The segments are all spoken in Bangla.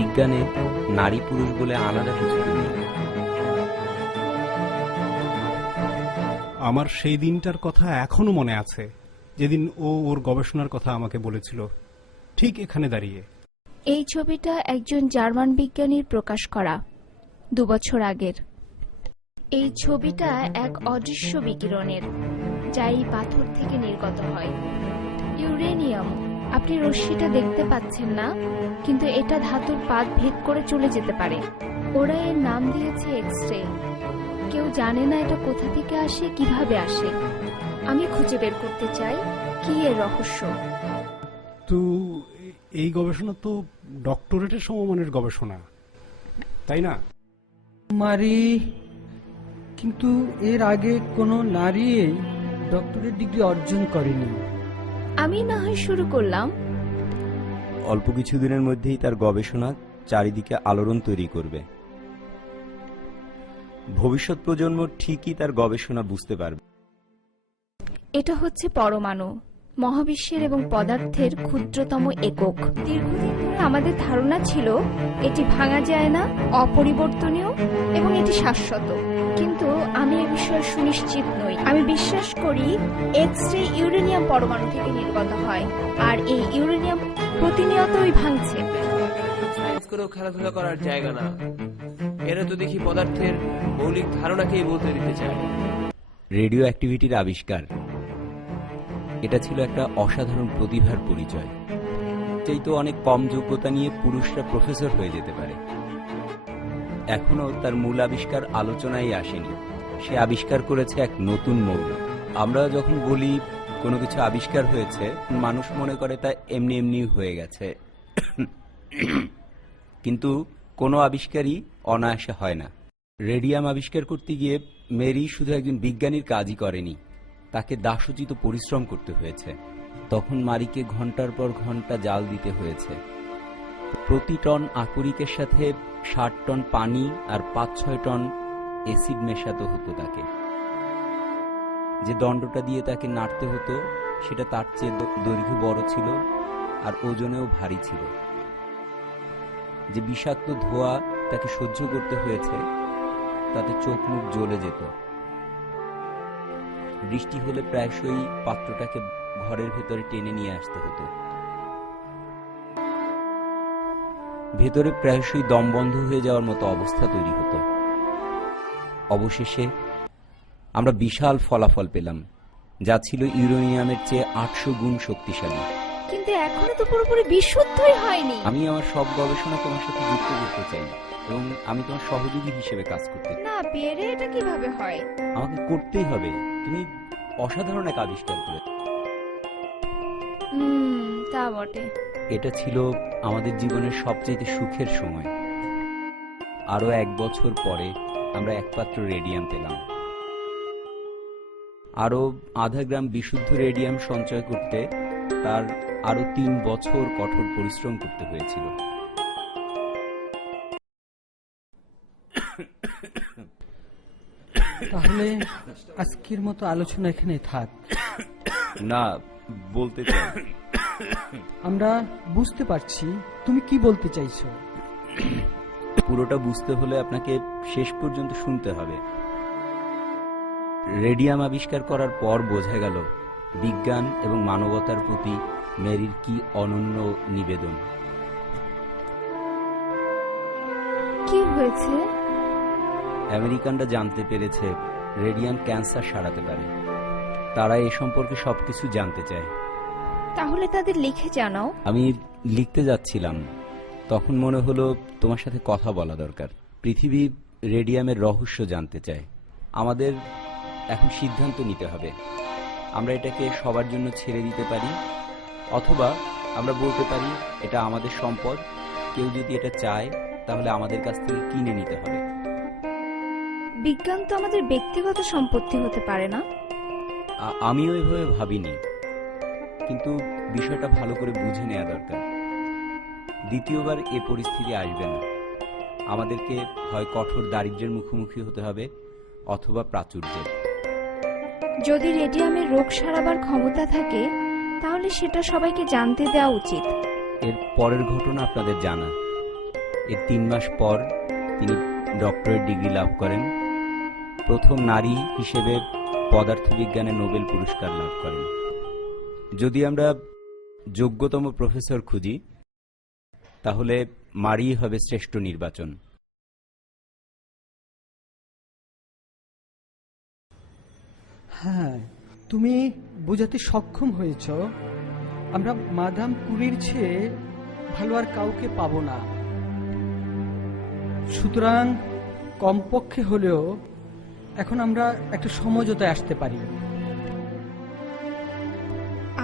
বিজ্ঞানে নারী পুরুষ বলে আলাদা কিছু নেই। আমার সেই দিনটার কথা এখনো মনে আছে, যেদিন ও ওর গবেষণার কথা আমাকে বলেছিল, ঠিক এখানে দাঁড়িয়ে। এই ছবিটা একজন জার্মান বিজ্ঞানীর প্রকাশ করা, 2 বছর আগের। এই ছবিটা এক অদৃশ্য বিকিরণের, যা এই পাথর থেকে নির্গত হয়। ইউরেনিয়াম। আপনি রশ্মিটা দেখতে পাচ্ছেন না, কিন্তু এটা ধাতুর পাত ভেদ করে চলে যেতে পারে। ওরা এর নাম দিয়েছে এক্স-রে। কেউ জানে না এটা কোথা থেকে আসে, কিভাবে আসে। আমি খুঁজে বের করতে চাই কি এর রহস্য। তো এই গবেষণা তো ডক্টরেটের সমমানের গবেষণা, তাই না? মারি, কিন্তু এর আগে কোনো নারী ডক্টরেট ডিগ্রি অর্জন করেনি। আমি না হয় শুরু করলাম। অল্প কিছুদিনের মধ্যেই তার গবেষণা চারিদিকে আলোড়ন তৈরি করবে। ভবিষ্যৎ প্রজন্ম ঠিকই তার গবেষণা বুঝতে পারবে। এটা হচ্ছে পরমাণু, মহাবিশ্বের এবং পদার্থের ক্ষুদ্রতম একক। দীর্ঘদিন ধরে আমাদের ধারণা ছিল এটি ভাঙা যায় না, অপরিবর্তনীয় এবং এটি শাশ্বত। কিন্তু আমি এ বিষয়ে সুনিশ্চিত নই। আমি বিশ্বাস করি এক্স-রে ইউরেনিয়াম পরমাণু থেকে নির্গত হয়, আর এই ইউরেনিয়াম প্রতিনিয়তই ভাঙছে। সায়েন্স করেও খেলাধুলা করার জায়গা না। এরা তো দেখি পদার্থের মৌলিক ধারণাকেই বলতে দিতে চায়। রেডিও অ্যাক্টিভিটির আবিষ্কার, এটা ছিল একটা অসাধারণ প্রতিভার পরিচয়। এই তো অনেক কম যোগ্যতা নিয়ে পুরুষরা প্রফেসর হয়ে যেতে পারে। এখনো তার মূল আবিষ্কার আলোচনায় আসেনি। সে আবিষ্কার করেছে এক নতুন মৌল। আমরা যখন বলি কোনো কিছু আবিষ্কার হয়েছে, মানুষ মনে করে তা এমনি এমনি হয়ে গেছে। কিন্তু কোনো আবিষ্কারই অনায়াসে হয় না। রেডিয়াম আবিষ্কার করতে গিয়ে মেরি শুধু একজন বিজ্ঞানীর কাজই করেনি, তাকে দাসোচিত পরিশ্রম করতে হয়েছে। তখন মারিকে ঘন্টার পর ঘন্টা জাল দিতে হয়েছে। প্রতি টন আকরিকের সাথে 60 টন পানি আর 5-6 টন অ্যাসিড মেশাতে হতো তাকে। যে দণ্ডটা দিয়ে তাকে নাড়তে হতো সেটা তার চেয়ে দৈর্ঘ্য বড় ছিল আর ওজনেও ভারী ছিল। যে বিষাক্ত ধোঁয়া তাকে সহ্য করতে হয়েছে তাতে চোখ মুখ জ্বলে যেত। বৃষ্টি হলে প্রায়শই পাত্রটাকে ঘরের ভেতরে টেনে নিয়ে আসতে হতো। ভেতরে প্রায়শই দম বন্ধ হয়ে যাওয়ার মতো অবস্থা তৈরি হতো। অবশেষে আমরা বিশাল ফলাফল পেলাম, যা ছিল ইউরেনিয়ামের চেয়ে 800 গুণ শক্তিশালী। কিন্তু এখনো তো পুরোপুরি বিশুদ্ধই হয়নি। আমি আমার সব গবেষণা তোমার সাথে যুক্ত করতে চাই এবং আমি তোমার সহযোগী হিসেবে কাজ করতে চাই। না পেরে এটা কিভাবে হয়? আমাকে করতেই হবে। তুমি অসাধারণ এক আবিষ্কার করে। তা বটে। এটা ছিল আমাদের জীবনের সবচেয়ে সুখের সময়। আরো 1 বছর পরে আমরা এক পাত্র রেডিয়াম পেলাম। আরো আধা গ্রাম বিশুদ্ধ রেডিয়াম সঞ্চয় করতে তার আরো 3 বছর কঠোর পরিশ্রম করতে হয়েছিল। তাহলে আজকের মতো আলোচনা এখানে থাক। না, বলতে চাই। আমরা বুঝতে পারছি তুমি কি বলতে চাইছো। পুরোটা বুঝতে হলে আপনাকে শেষ পর্যন্ত শুনতে হবে। রেডিয়াম আবিষ্কার করার পর বোঝা গেল বিজ্ঞান এবং মানবতার প্রতি মেরির কি অনন্য নিবেদন। কি হয়েছে? আমেরিকানরা জানতে পেরেছে রেডিয়াম ক্যান্সার সারাতে পারে। তারা এ সম্পর্কে সবকিছু জানতে চায়। তাহলে তাদের লিখে জানাও। আমি লিখতে যাচ্ছিলাম, তখন মনে হলো তোমার সাথে কথা বলা দরকার। পৃথিবী রেডিয়ামের রহস্য জানতে চায়। আমাদের এখন সিদ্ধান্ত নিতে হবে। আমরা এটাকে সবার জন্য ছেড়ে দিতে পারি, অথবা আমরা বলতে পারি এটা আমাদের সম্পদ। কেউ যদি এটা চায় তাহলে আমাদের কাছ থেকে কিনে নিতে হবে। বিজ্ঞান তো আমাদের ব্যক্তিগত সম্পত্তি হতে পারে না। আমিও এভাবে ভাবিনি, কিন্তু বিষয়টা ভালো করে বুঝে নেওয়া দরকার। দ্বিতীয়বার এ পরিস্থিতি আসবে না। আমাদেরকে হয় কঠোর দারিদ্র্যের মুখোমুখি হতে হবে অথবা প্রাচুর্যের। যদি রেডিয়ামের রোগ সারাবার ক্ষমতা থাকে তাহলে সেটা সবাইকে জানতে দেওয়া উচিত। এর পরের ঘটনা আপনাদের জানা। এর 3 মাস পর তিনি ডক্টরেট ডিগ্রি লাভ করেন। প্রথম নারী হিসেবে পদার্থবিজ্ঞানে নোবেল পুরস্কার লাভ করেন। যদি আমরা যোগ্যতম প্রফেসর খুঁজি, তাহলে মারি হবে শ্রেষ্ঠ নির্বাচন। হ্যাঁ, তুমি বোঝাতে সক্ষম হয়েছ আমরা মাদাম কুরির চেয়ে ভালো আর কাউকে পাবো না। সুতরাং কমপক্ষে হলেও এখন আমরা একটা সমঝোতায় আসতে পারি।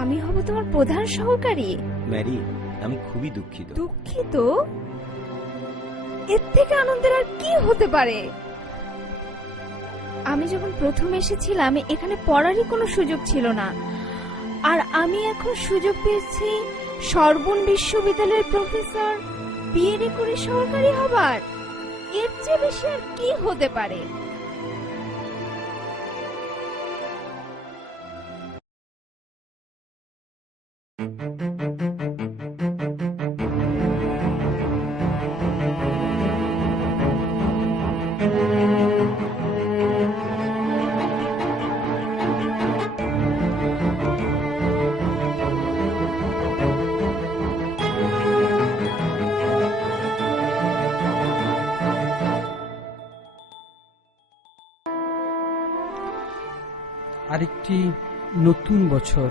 আমি হব তোমার প্রধান সহকারী? ম্যারি, আমি খুবই দুঃখিত। দুঃখিত? এর থেকে আনন্দের আর কি হতে পারে? আমি যখন প্রথম এসেছিলাম এখানে পড়ারই কোনো সুযোগ ছিল না, আর আমি এখন সুযোগ পেয়েছি সরবোন বিশ্ববিদ্যালয়ের প্রফেসর, পিএরএ করে সহকারী হবার। এর চেয়ে বেশি আর কি হতে পারে? আরেকটি নতুন বছর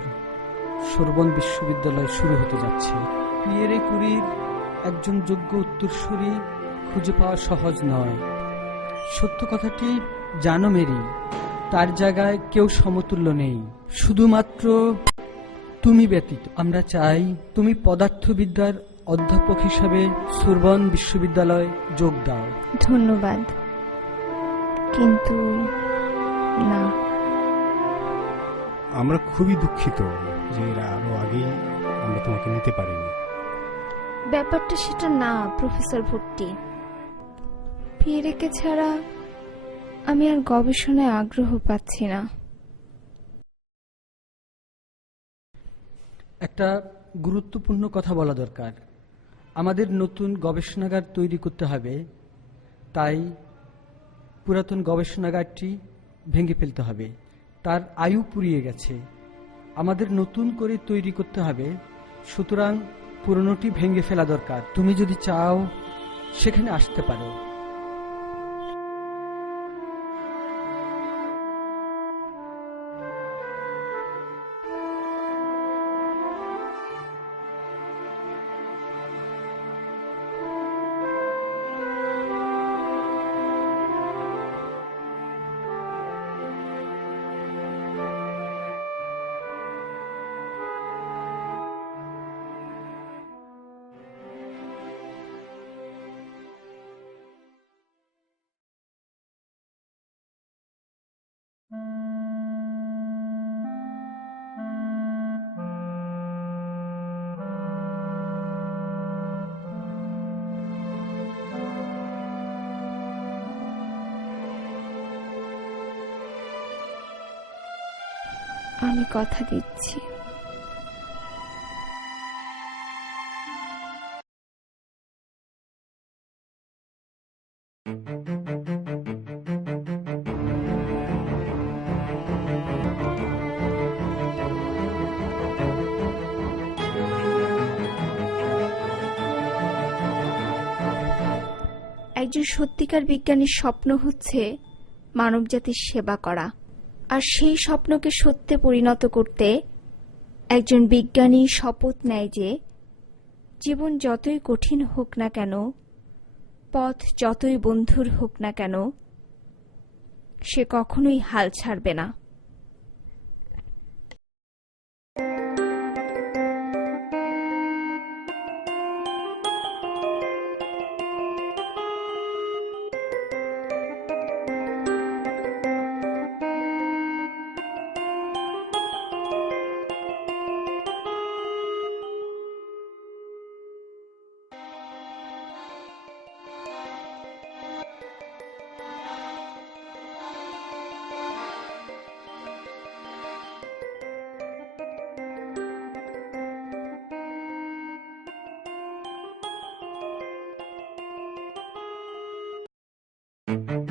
সোরবন বিশ্ববিদ্যালয় শুরু হতে যাচ্ছে। পিয়েরে কুরির একজন যোগ্য উত্তরসূরি খুঁজে পাওয়া সহজ নয়। সত্য কথাটি জানো মেরি, তার জায়গায় কেউ সমতুল্য নেই, শুধুমাত্র তুমি ব্যতীত। আমরা চাই তুমি পদার্থবিদ্যার অধ্যাপক হিসাবে সোরবন বিশ্ববিদ্যালয়ে যোগ দাও। ধন্যবাদ, কিন্তু না। আমরা খুবই দুঃখিত যে এরা আরো আগেই আমরা তোমাকে নিতে পারিনি। ব্যাপারটা সেটা না প্রফেসর ভুট্টি। পিয়েরেকে ছাড়া আমি আর গবেষণায় আগ্রহ পাচ্ছি না। একটা গুরুত্বপূর্ণ কথা বলা দরকার। আমাদের নতুন গবেষণাগার তৈরি করতে হবে, তাই পুরাতন গবেষণাগারটি ভেঙে ফেলতে হবে। তার আয়ু ফুরিয়ে গেছে, আমাদের নতুন করে তৈরি করতে হবে। সুতরাং পুরনোটি ভেঙে ফেলা দরকার। তুমি যদি চাও সেখানে আসতে পারো। আমি কথা দিচ্ছি। একজন সত্যিকার বিজ্ঞানীর স্বপ্ন হচ্ছে মানবজাতির সেবা করা, আর সেই স্বপ্নকে সত্যে পরিণত করতে একজন বিজ্ঞানী শপথ নেয় যে জীবন যতই কঠিন হোক না কেন, পথ যতই বন্ধুর হোক না কেন, সে কখনোই হাল ছাড়বে না। হয়